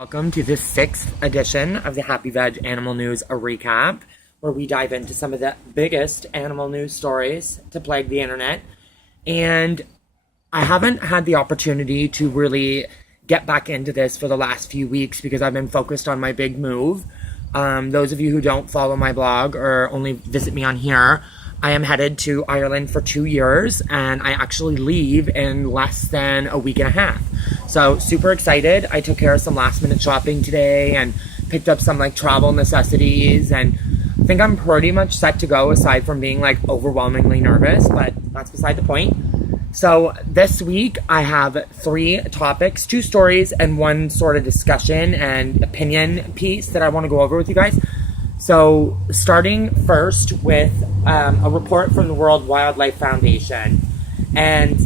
Welcome to the 6th edition of the Happy Veg Animal News Recap, where we dive into some of the biggest animal news stories to plague the internet. And I haven't had the opportunity to really get back into this for the last few weeks because I've been focused on my big move. Those of you who don't follow my blog or only visit me on here, I am headed to Ireland for 2 years, and I actually leave in less than a week and a half. So super excited. I took care of some last minute shopping today and picked up some travel necessities, and I think I'm pretty much set to go aside from being overwhelmingly nervous, but that's beside the point. So this week I have 3 topics, 2 stories, and 1 sort of discussion and opinion piece that I want to go over with you guys. So starting first with a report from the World Wildlife Foundation, and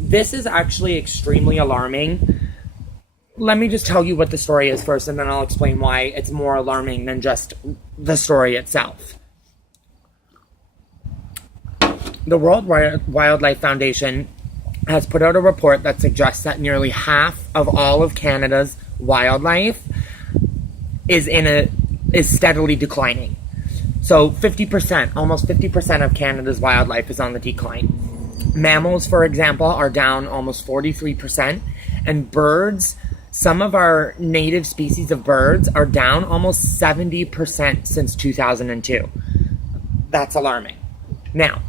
this is actually extremely alarming. Let me just tell you what the story is first, and then I'll explain why it's more alarming than just the story itself. The World Wildlife Foundation has put out a report that suggests that nearly half of all of Canada's wildlife is steadily declining. So 50%, almost 50% of Canada's wildlife is on the decline. Mammals, for example, are down almost 43%, and birds, some of our native species of birds are down almost 70% since 2002. That's alarming. Now,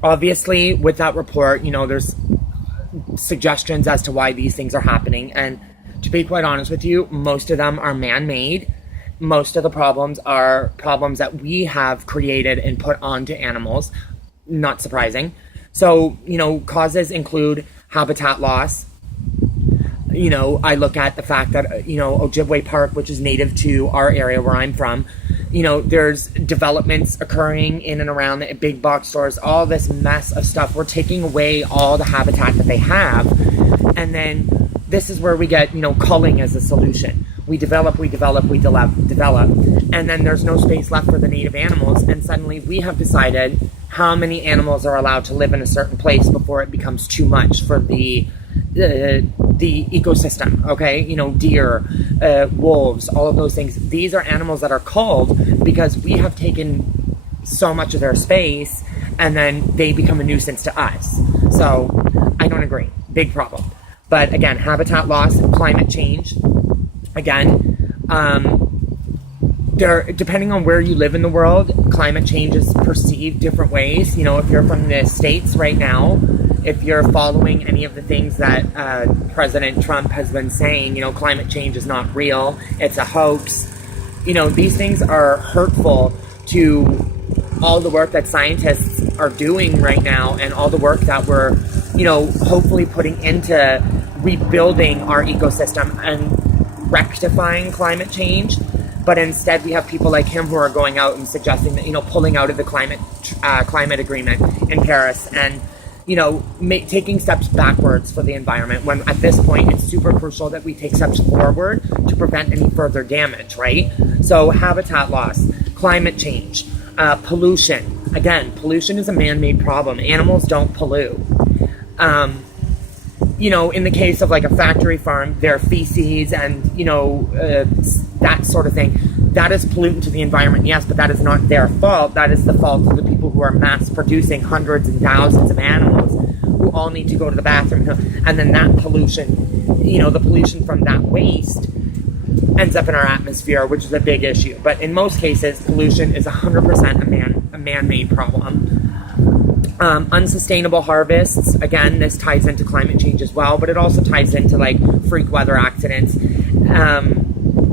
obviously, with that report, there's suggestions as to why these things are happening, and to be quite honest with you, most of them are man-made. Most of the problems are problems that we have created and put onto animals. Not surprising. So, causes include habitat loss. I look at the fact that, Ojibwe Park, which is native to our area where I'm from, there's developments occurring in and around the big box stores, all this mess of stuff. We're taking away all the habitat that they have. And then this is where we get, culling as a solution. We develop, and then there's no space left for the native animals, and suddenly we have decided how many animals are allowed to live in a certain place before it becomes too much for the ecosystem, okay? Deer, wolves, all of those things. These are animals that are culled because we have taken so much of their space, and then they become a nuisance to us. So I don't agree. Big problem. But again, habitat loss, climate change. Again, depending on where you live in the world, climate change is perceived different ways. If you're from the States right now, if you're following any of the things that President Trump has been saying, climate change is not real, it's a hoax. These things are hurtful to all the work that scientists are doing right now, and all the work that we're, hopefully putting into rebuilding our ecosystem and rectifying climate change. But instead we have people like him who are going out and suggesting that, pulling out of the climate agreement in Paris, and taking steps backwards for the environment, when at this point it's super crucial that we take steps forward to prevent any further damage, right? So habitat loss, climate change, pollution. Again, pollution is a man-made problem. Animals don't pollute. In the case of a factory farm, their feces and, that sort of thing, that is pollutant to the environment, yes, but that is not their fault. That is the fault of the people who are mass producing hundreds and thousands of animals who all need to go to the bathroom. And then that pollution, the pollution from that waste ends up in our atmosphere, which is a big issue. But in most cases, pollution is 100% a man-made problem. Unsustainable harvests, again, this ties into climate change as well, but it also ties into freak weather accidents.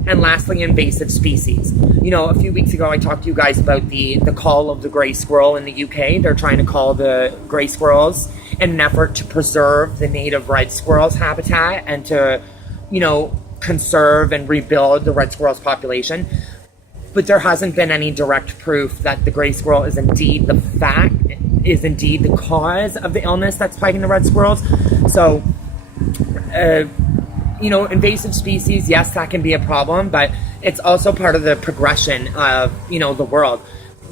And lastly, invasive species. A few weeks ago I talked to you guys about the call of the gray squirrel in the UK. They're trying to call the gray squirrels in an effort to preserve the native red squirrel's habitat and to, conserve and rebuild the red squirrel's population. But there hasn't been any direct proof that the gray squirrel is indeed the cause of the illness that's plaguing the red squirrels. So, invasive species, yes, that can be a problem, but it's also part of the progression of, the world.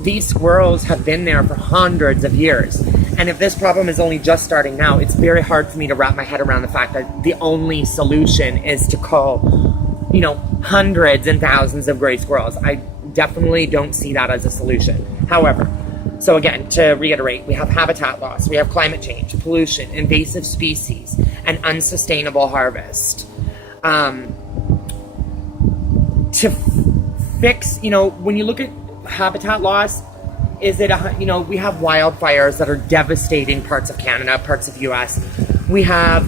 These squirrels have been there for hundreds of years. And if this problem is only just starting now, it's very hard for me to wrap my head around the fact that the only solution is to cull hundreds and thousands of gray squirrels. I definitely don't see that as a solution. However, so again, to reiterate, we have habitat loss, we have climate change, pollution, invasive species, and unsustainable harvest. To fix, when you look at habitat loss, we have wildfires that are devastating parts of Canada, parts of US. We have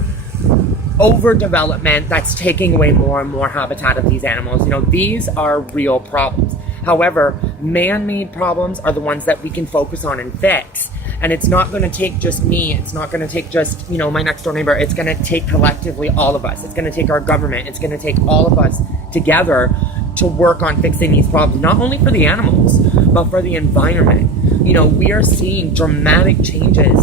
overdevelopment that's taking away more and more habitat of these animals. These are real problems. However, man-made problems are the ones that we can focus on and fix. And it's not going to take just me. It's not going to take just, my next door neighbor. It's going to take collectively all of us. It's going to take our government. It's going to take all of us together to work on fixing these problems, not only for the animals, but for the environment. We are seeing dramatic changes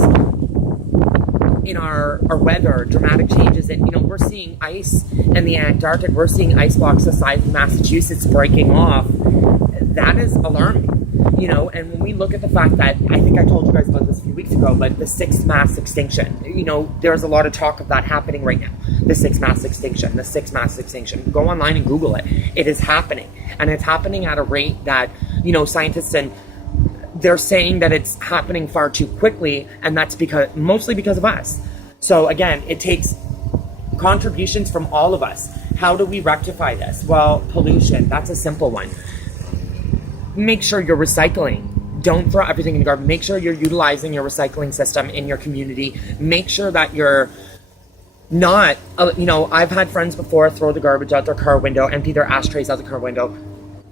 in our weather, dramatic changes in, we're seeing ice in the Antarctic. We're seeing ice blocks the size of Massachusetts breaking off. That is alarming. And when we look at the fact that, I think I told you guys about this a few weeks ago, but the sixth mass extinction, there's a lot of talk of that happening right now. The sixth mass extinction. Go online and Google it. It is happening. And it's happening at a rate that, scientists and they're saying that it's happening far too quickly, and that's mostly because of us. So again, it takes contributions from all of us. How do we rectify this? Well, pollution, that's a simple one. Make sure you're recycling. Don't throw everything in the garbage. Make sure you're utilizing your recycling system in your community. Make sure that you're not, I've had friends before throw the garbage out their car window, empty their ashtrays out the car window.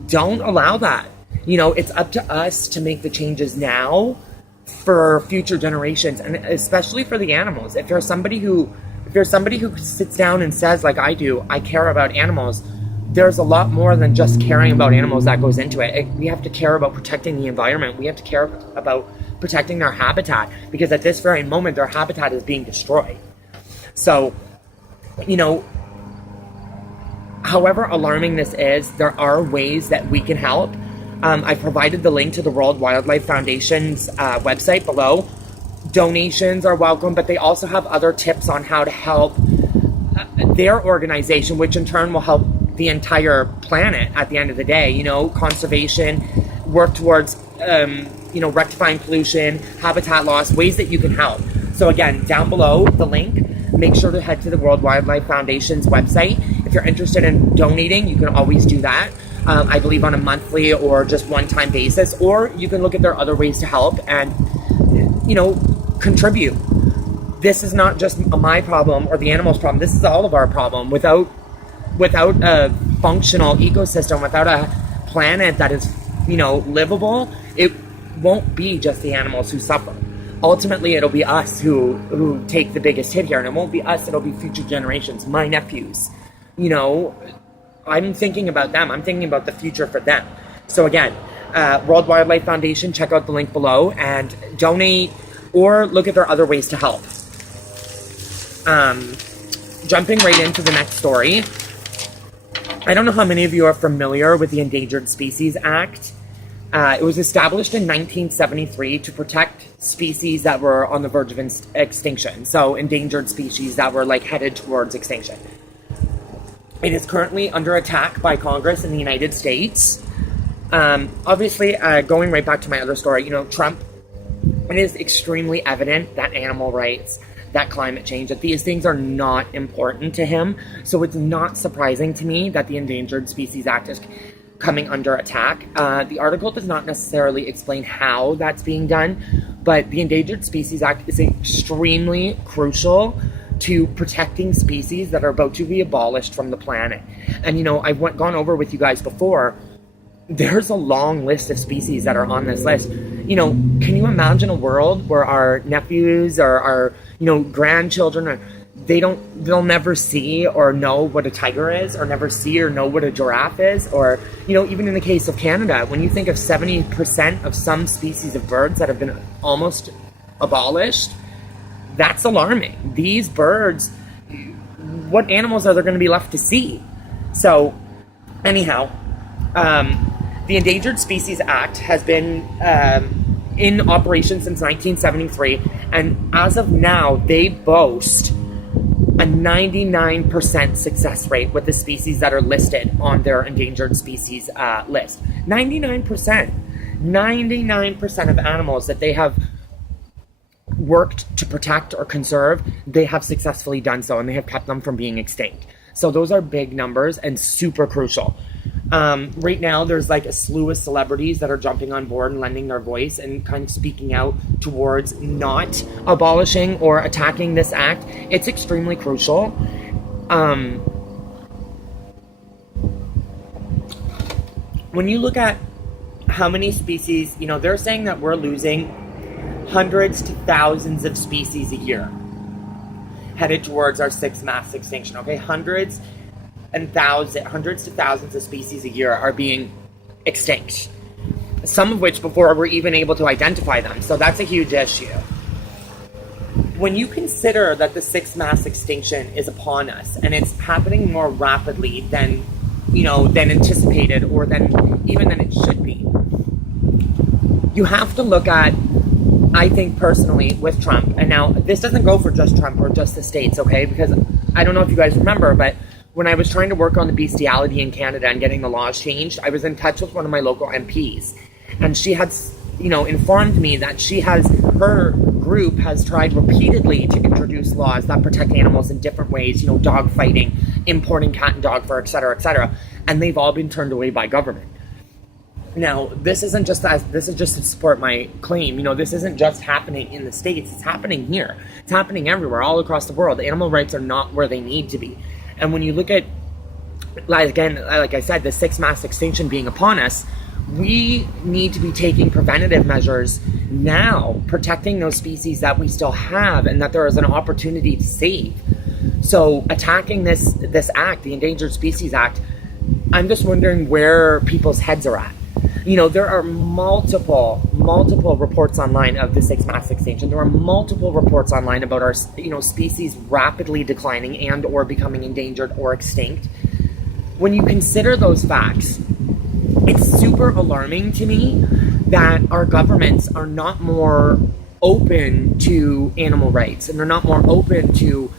Don't allow that. It's up to us to make the changes now for future generations, and especially for the animals. If you're somebody who sits down and says, like I do, I care about animals, there's a lot more than just caring about animals that goes into it. We have to care about protecting the environment. We have to care about protecting their habitat, because at this very moment, their habitat is being destroyed. So, however alarming this is, there are ways that we can help. I provided the link to the World Wildlife Foundation's website below. Donations are welcome, but they also have other tips on how to help their organization, which in turn will help the entire planet at the end of the day. Conservation, work towards, rectifying pollution, habitat loss, ways that you can help. So again, down below the link, make sure to head to the World Wildlife Foundation's website. If you're interested in donating, you can always do that. I believe on a monthly or just one-time basis, or you can look at their other ways to help and, contribute. This is not just my problem or the animals' problem. This is all of our problem. Without a functional ecosystem, without a planet that is, livable, it won't be just the animals who suffer. Ultimately, it'll be us who take the biggest hit here, and it won't be us, it'll be future generations, my nephews. I'm thinking about them. I'm thinking about the future for them. So again, World Wildlife Foundation, check out the link below and donate or look at their other ways to help. Jumping right into the next story. I don't know how many of you are familiar with the Endangered Species Act. It was established in 1973 to protect species that were on the verge of extinction. So endangered species that were headed towards extinction. It is currently under attack by Congress in the United States. Obviously, going right back to my other story, Trump, it is extremely evident that animal rights, that climate change, that these things are not important to him. So it's not surprising to me that the Endangered Species Act is coming under attack. The article does not necessarily explain how that's being done, but the Endangered Species Act is extremely crucial to protecting species that are about to be abolished from the planet. And I've gone over with you guys before, there's a long list of species that are on this list. Can you imagine a world where our nephews or our grandchildren they'll never see or know what a tiger is, or never see or know what a giraffe is, or even in the case of Canada, when you think of 70% of some species of birds that have been almost abolished, that's alarming. These birds, what animals are there going to be left to see? So anyhow, the Endangered Species Act has been in operation since 1973, and as of now, they boast a 99% success rate with the species that are listed on their endangered species list. 99%. 99% of animals that they have worked to protect or conserve, they have successfully done so, and they have kept them from being extinct. So those are big numbers and super crucial. Right now, there's like a slew of celebrities that are jumping on board and lending their voice and kind of speaking out towards not abolishing or attacking this act. It's extremely crucial. When you look at how many species, they're saying that we're losing hundreds to thousands of species a year headed towards our sixth mass extinction. Okay, hundreds to thousands of species a year are being extinct, some of which before we're even able to identify them. So that's a huge issue. When you consider that the sixth mass extinction is upon us and it's happening more rapidly than anticipated, or than it should be, you have to look at, I think personally, with Trump, and now this doesn't go for just Trump or just the States, okay? Because I don't know if you guys remember, but when I was trying to work on the bestiality in Canada and getting the laws changed, I was in touch with one of my local MPs, and she had, informed me that her group has tried repeatedly to introduce laws that protect animals in different ways, dog fighting, importing cat and dog fur, etc., and they've all been turned away by government. Now, this is just to support my claim. This isn't just happening in the States. It's happening here. It's happening everywhere, all across the world. Animal rights are not where they need to be. And when you look at, like I said, the sixth mass extinction being upon us, we need to be taking preventative measures now, protecting those species that we still have and that there is an opportunity to save. So attacking this act, the Endangered Species Act, I'm just wondering where people's heads are at. There are multiple reports online of the sixth mass extinction. There are multiple reports online about our, species rapidly declining and or becoming endangered or extinct. When you consider those facts, it's super alarming to me that our governments are not more open to animal rights, and they're not more open to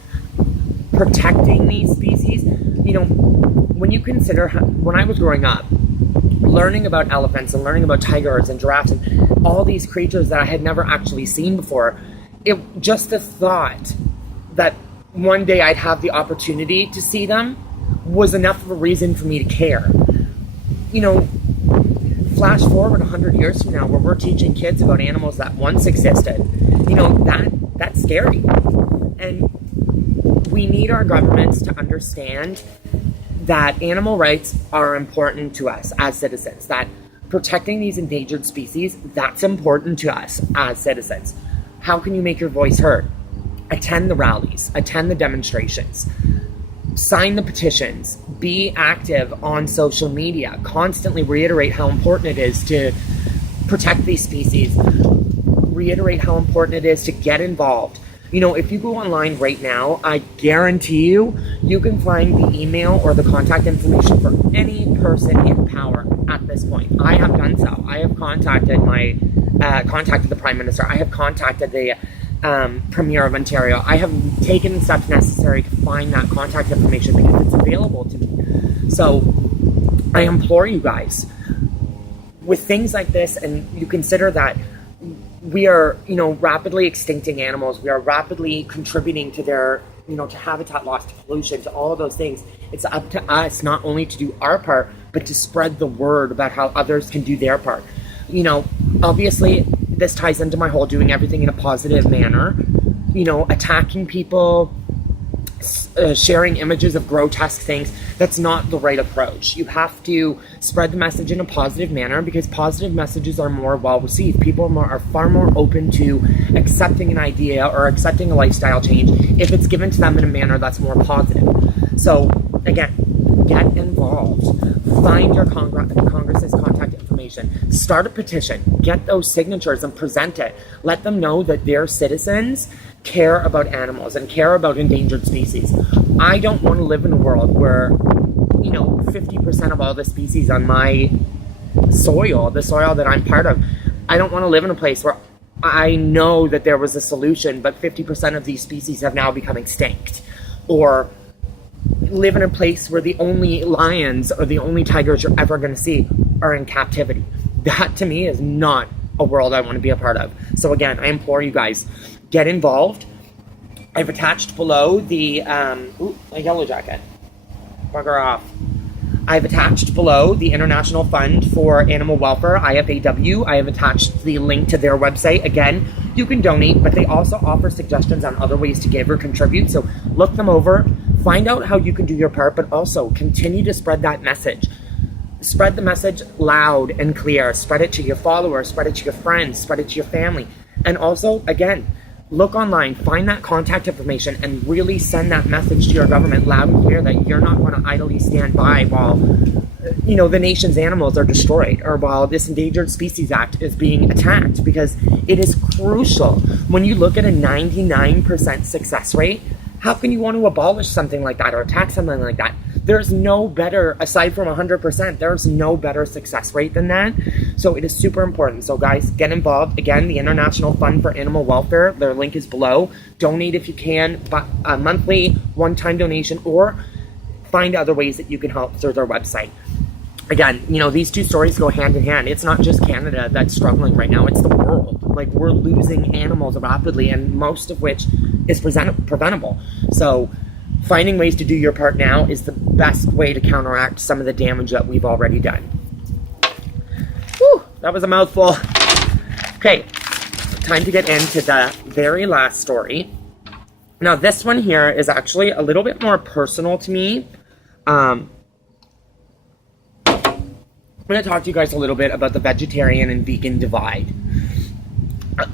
protecting these species. When you consider when I was growing up, learning about elephants and learning about tigers and giraffes and all these creatures that I had never actually seen before, just the thought that one day I'd have the opportunity to see them was enough of a reason for me to care. Flash forward 100 years from now, where we're teaching kids about animals that once existed, that's scary. And we need our governments to understand that animal rights are important to us as citizens, that protecting these endangered species, that's important to us as citizens. How can you make your voice heard? Attend the rallies, attend the demonstrations, sign the petitions, be active on social media, constantly reiterate how important it is to protect these species, reiterate how important it is to get involved. If you go online right now, I guarantee you can find the email or the contact information for any person in power at this point. I have done so. I have contacted the Prime Minister. I have contacted the Premier of Ontario. I have taken the steps necessary to find that contact information because it's available to me. So I implore you guys, with things like this, and you consider that we are, rapidly extincting animals. We are rapidly contributing to their, to habitat loss, to pollution, to all of those things. It's up to us not only to do our part, but to spread the word about how others can do their part. Obviously, this ties into my whole doing everything in a positive manner. Attacking people, sharing images of grotesque things, that's not the right approach. You have to spread the message in a positive manner, because positive messages are more well received. People are far more open to accepting an idea or accepting a lifestyle change if it's given to them in a manner that's more positive. So again, get involved. Find your Congress's contact information. Start a petition. Get those signatures and present it. Let them know that their citizens care about animals and care about endangered species. I don't want to live in a world where 50% of all the species on my soil, the soil that I'm part of, I don't want to live in a place where I know that there was a solution, but 50% of these species have now become extinct. or live in a place where the only lions or the only tigers you're ever going to see are in captivity. That to me is not a world I want to be a part of. So again, I implore you guys, get involved. I've attached below the a yellow jacket. Bugger off. I've attached below the International Fund for Animal Welfare, IFAW. I have attached the link to their website. Again, you can donate, but they also offer suggestions on other ways to give or contribute. So look them over, find out how you can do your part, but also continue to spread that message. Spread the message loud and clear. Spread it to your followers, spread it to your friends, spread it to your family. And also, again, look online, find that contact information, and really send that message to your government loud and clear that you're not going to idly stand by while, the nation's animals are destroyed, or while this Endangered Species Act is being attacked, because it is crucial. When you look at a 99% success rate, how can you want to abolish something like that or attack something like that? There's no better, aside from 100%, there's no better success rate than that. So it is super important. So guys, get involved. Again, the International Fund for Animal Welfare, their link is below. Donate if you can, a monthly, one-time donation, or find other ways that you can help through their website. Again, these two stories go hand in hand. It's not just Canada that's struggling right now, it's the world. Like, we're losing animals rapidly, and most of which is preventable. So finding ways to do your part now is the best way to counteract some of the damage that we've already done. Whew, that was a mouthful. Okay, time to get into the very last story. Now, this one here is actually a little bit more personal to me. I'm going to talk to you guys a little bit about the vegetarian and vegan divide.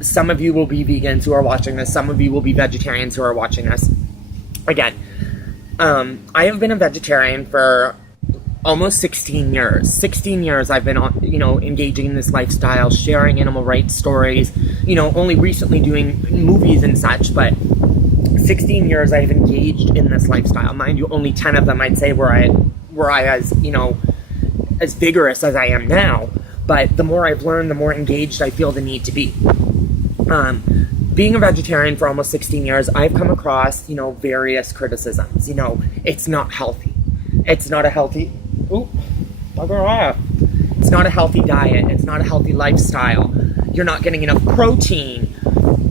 Some of you will be vegans who are watching this. Some of you will be vegetarians who are watching this. Again, I have been a vegetarian for almost 16 years. 16 years I've been, engaging in this lifestyle, sharing animal rights stories, only recently doing movies and such, but 16 years I've engaged in this lifestyle. Mind you, only 10 of them I'd say were I as vigorous as I am now. But the more I've learned, the more engaged I feel the need to be. Being a vegetarian for almost 16 years, I've come across, various criticisms. It's not healthy. It's not a healthy... Ooh, bugger off. It's not a healthy diet. It's not a healthy lifestyle. You're not getting enough protein.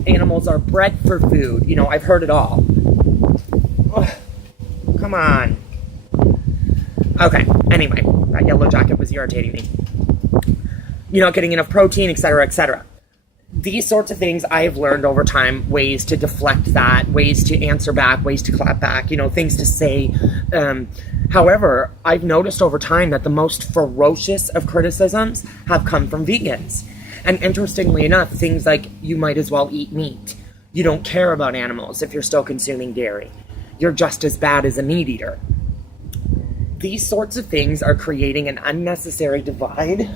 Animals are bred for food. I've heard it all. Ugh, come on. Okay, anyway, that yellow jacket was irritating me. You're not getting enough protein, etc., etc. These sorts of things I have learned over time, ways to deflect that, ways to answer back, ways to clap back, things to say. However, I've noticed over time that the most ferocious of criticisms have come from vegans. And interestingly enough, things like, you might as well eat meat. You don't care about animals if you're still consuming dairy. You're just as bad as a meat eater. These sorts of things are creating an unnecessary divide.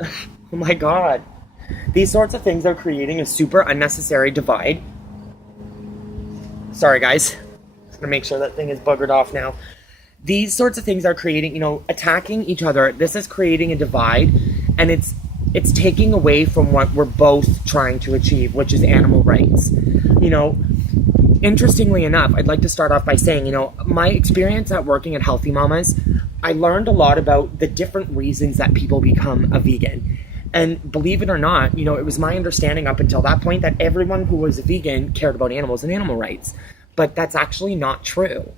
Oh my God. These sorts of things are creating a super unnecessary divide. Sorry, guys. I'm gonna make sure that thing is buggered off now. These sorts of things are creating, attacking each other. This is creating a divide, and it's taking away from what we're both trying to achieve, which is animal rights. Interestingly enough, I'd like to start off by saying, my experience at working at Healthy Mamas, I learned a lot about the different reasons that people become a vegan. And believe it or not, it was my understanding up until that point that everyone who was a vegan cared about animals and animal rights. But that's actually not true.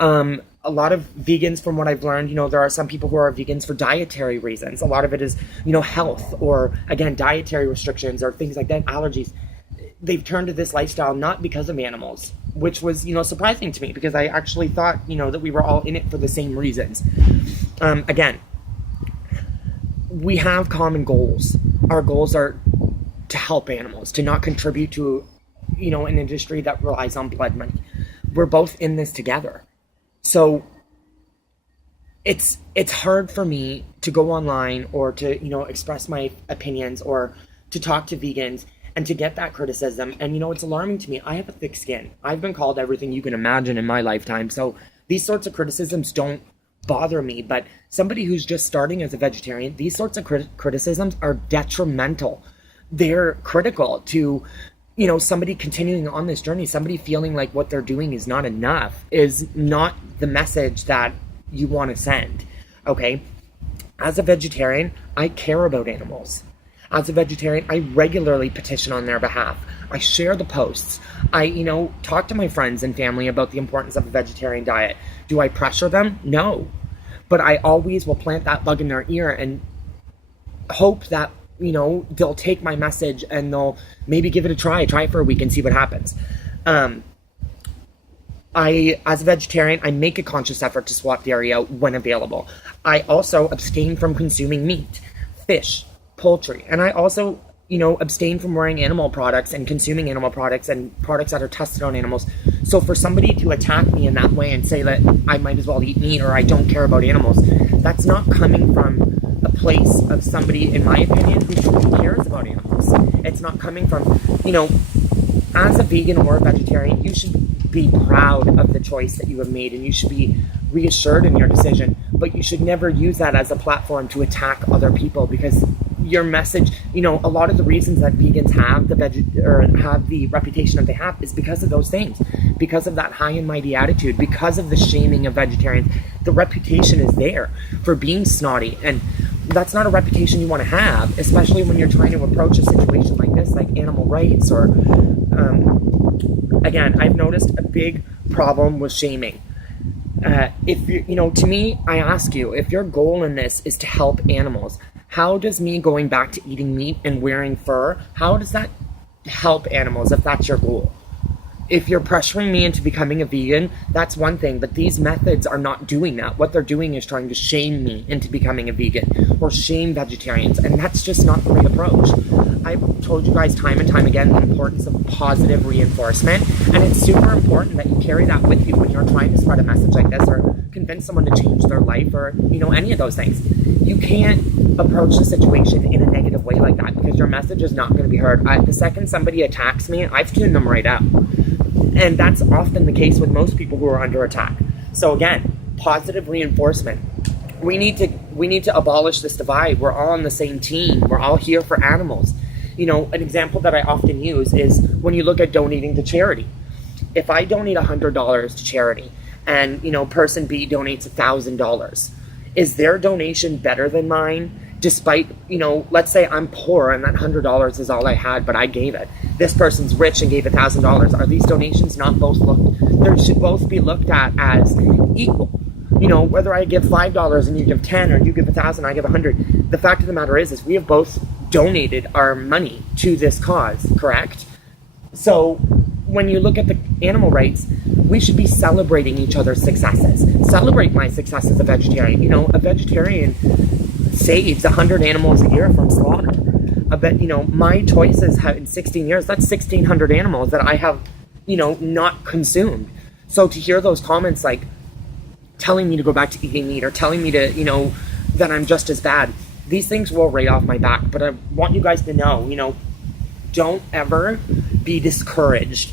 A lot of vegans, from what I've learned, there are some people who are vegans for dietary reasons. A lot of it is, health, or again, dietary restrictions or things like that, allergies. They've turned to this lifestyle not because of animals, which was, surprising to me, because I actually thought, that we were all in it for the same reasons. Again, we have common goals. Our goals are to help animals, to not contribute to, an industry that relies on blood money. We're both in this together. So it's hard for me to go online or to, express my opinions or to talk to vegans and to get that criticism. And, it's alarming to me. I have a thick skin. I've been called everything you can imagine in my lifetime. So these sorts of criticisms don't bother me. But somebody who's just starting as a vegetarian, these sorts of criticisms are detrimental. They're critical to, somebody continuing on this journey, somebody feeling like what they're doing is not enough, is not the message that you want to send. Okay? As a vegetarian, I care about animals. As a vegetarian, I regularly petition on their behalf. I share the posts. I, talk to my friends and family about the importance of a vegetarian diet. Do I pressure them? No. But I always will plant that bug in their ear and hope that, they'll take my message and they'll maybe give it a try it for a week and see what happens. As a vegetarian, I make a conscious effort to swap dairy out when available. I also abstain from consuming meat, fish, poultry, and I also, abstain from wearing animal products and consuming animal products and products that are tested on animals. So for somebody to attack me in that way and say that I might as well eat meat or I don't care about animals, that's not coming from a place of somebody, in my opinion, who truly cares about animals. It's not coming from, as a vegan or a vegetarian, you should be proud of the choice that you have made and you should be reassured in your decision, but you should never use that as a platform to attack other people, because your message, a lot of the reasons that vegans have have the reputation that they have is because of those things, because of that high and mighty attitude, because of the shaming of vegetarians. The reputation is there for being snotty, and that's not a reputation you want to have, especially when you're trying to approach a situation like this, like animal rights or, again, I've noticed a big problem with shaming. If you, to me, I ask you, if your goal in this is to help animals, how does me going back to eating meat and wearing fur, how does that help animals if that's your goal? If you're pressuring me into becoming a vegan, that's one thing, but these methods are not doing that. What they're doing is trying to shame me into becoming a vegan or shame vegetarians, and that's just not the right approach. I've told you guys time and time again the importance of positive reinforcement, and it's super important that you carry that with you when you're trying to spread a message like this or convince someone to change their life or, any of those things. You can't approach the situation in a negative way like that because your message is not going to be heard. The second somebody attacks me, I've tuned them right out. And that's often the case with most people who are under attack. So again, positive reinforcement. We need to abolish this divide. We're all on the same team. We're all here for animals. An example that I often use is when you look at donating to charity. If I donate $100 to charity and, person B donates $1,000, is their donation better than mine? Despite, let's say I'm poor and that $100 is all I had, but I gave it. This person's rich and gave $1,000. Are these donations not both they should both be looked at as equal? Whether I give $5 and you give 10 or you give 1,000, I give 100. The fact of the matter is we have both donated our money to this cause, correct? So when you look at the animal rights, we should be celebrating each other's successes. Celebrate my success as a vegetarian. A vegetarian saves 100 animals a year from slaughter. I bet, my choices have in 16 years, that's 1,600 animals that I have, not consumed. So to hear those comments like telling me to go back to eating meat or telling me to, that I'm just as bad, these things roll right off my back. But I want you guys to know, don't ever be discouraged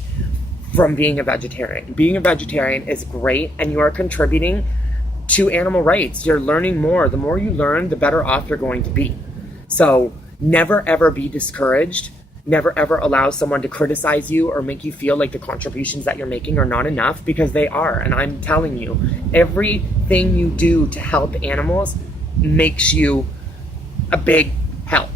from being a vegetarian. Being a vegetarian is great, and you are contributing to animal rights. You're learning more. The more you learn, the better off you're going to be. So never ever be discouraged. Never ever allow someone to criticize you or make you feel like the contributions that you're making are not enough, because they are. And I'm telling you, everything you do to help animals makes you a big help.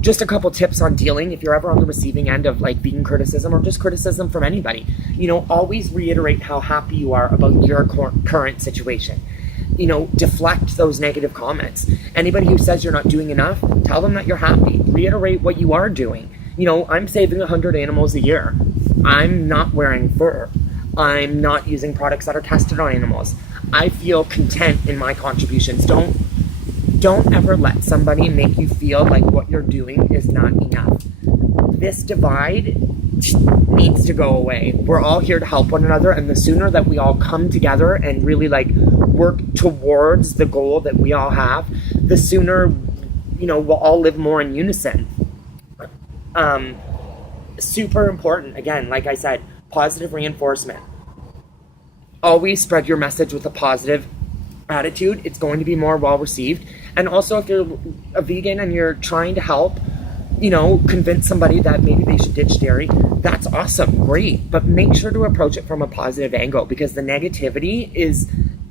Just a couple tips on dealing if you're ever on the receiving end of like vegan criticism or just criticism from anybody. Always reiterate how happy you are about your current situation. Deflect those negative comments. Anybody who says you're not doing enough, tell them that you're happy. Reiterate what you are doing. I'm saving 100 animals a year. I'm not wearing fur. I'm not using products that are tested on animals. I feel content in my contributions. Don't ever let somebody make you feel like what you're doing is not enough. This divide needs to go away. We're all here to help one another, and the sooner that we all come together and really work towards the goal that we all have, the sooner, we'll all live more in unison. Super important. Again, like I said, positive reinforcement. Always spread your message with a positive attitude. It's going to be more well received. And also, if you're a vegan and you're trying to help, you know, convince somebody that maybe they should ditch dairy, that's awesome, great. But make sure to approach it from a positive angle, because the negativity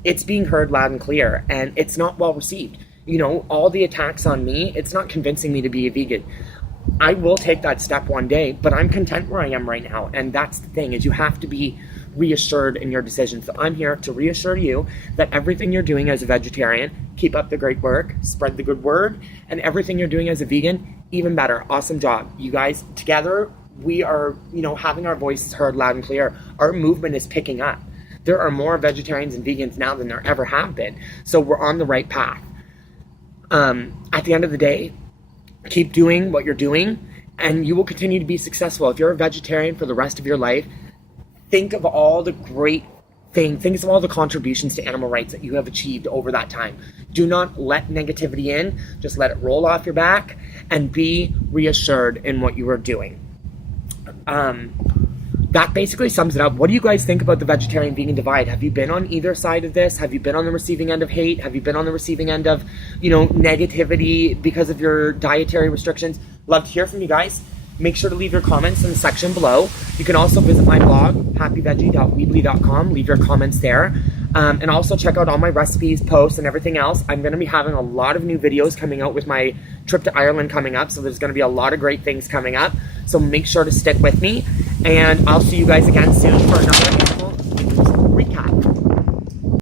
it's being heard loud and clear, and it's not well received. You know, all the attacks on me, it's not convincing me to be a vegan. I will take that step one day, but I'm content where I am right now. And that's the thing, is you have to be reassured in your decision. So I'm here to reassure you that everything you're doing as a vegetarian, keep up the great work, spread the good word, and everything you're doing as a vegan, even better. Awesome job. You guys, together, we are, you know, having our voices heard loud and clear. Our movement is picking up. There are more vegetarians and vegans now than there ever have been. So we're on the right path. At the end of the day, keep doing what you're doing, and you will continue to be successful. If you're a vegetarian for the rest of your life, think of all the great things, think of all the contributions to animal rights that you have achieved over that time. Do not let negativity in. Just let it roll off your back and be reassured in what you are doing. That basically sums it up. What do you guys think about the vegetarian-vegan divide? Have you been on either side of this? Have you been on the receiving end of hate? Have you been on the receiving end of, you know, negativity because of your dietary restrictions? Love to hear from you guys. Make sure to leave your comments in the section below. You can also visit my blog, happyveggie.weebly.com. Leave your comments there. And also check out all my recipes, posts, and everything else. I'm going to be having a lot of new videos coming out with my trip to Ireland coming up. So there's going to be a lot of great things coming up. So make sure to stick with me. And I'll see you guys again soon for another